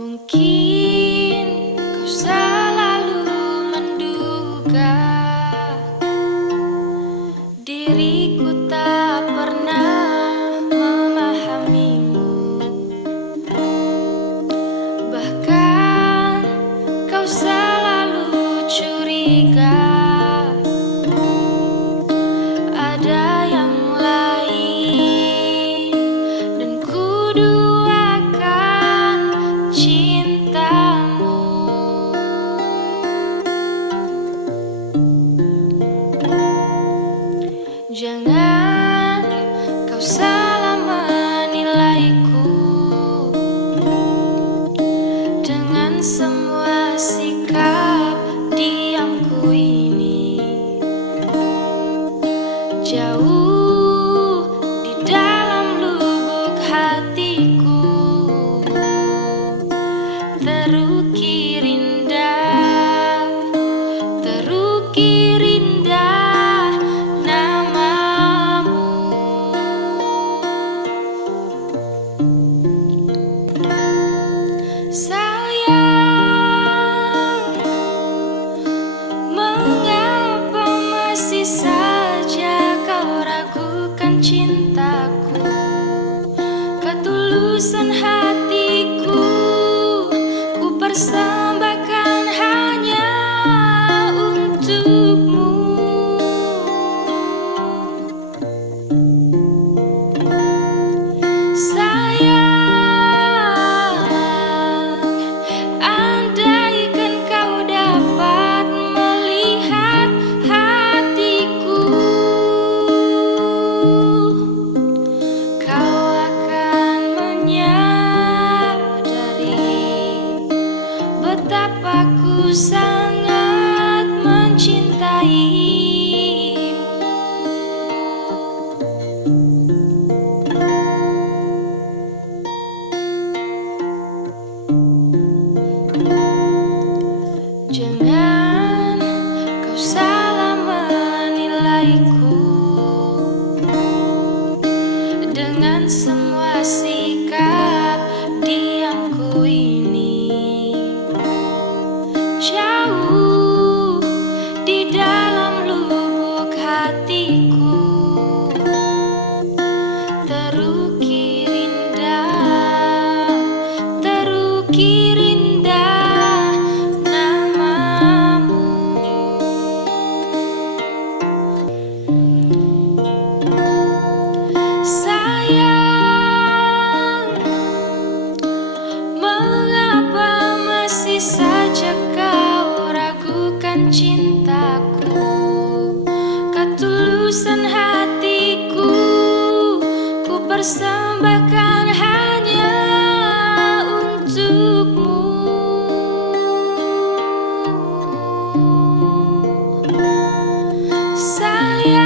Mungkin kau selalu menduga diriku tak pernah memahamimu. Bahkan kau selalu curiga ada yang lain, dan ku duakan cintamu. Jangan kau salah menilaiku dengan semua sikap diamku ini. Jauh di dalam lubuk hatiku terukir indah, terukir indah namamu. Sayang, mengapa masih saja kau ragukan cintaku, ketulusan hatiku ku persembahkan hanya untukmu. Sayang, andaikan kau dapat melihat hatiku, kau akan menyadari betapa ku sangat mencintaimu. Jangan kau salah menilaiku dengan semua sikap diamku ini. Jauh di dalam lubuk hatiku terukir indah, terukir indah namamu. Sayang, mengapa masih saja kau ragukan cintaku, ketulusan hatiku ku persembahkan hanya untukmu. Sayang,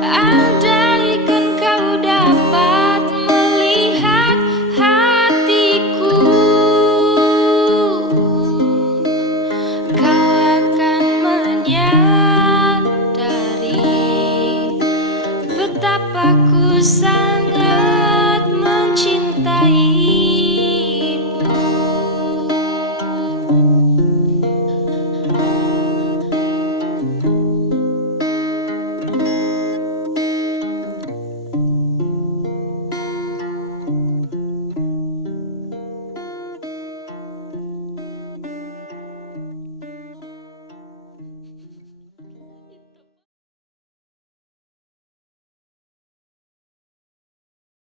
andaikan kau dapat melihat hatiku, kau akan menyadari betapa ku sangat mencintaimu.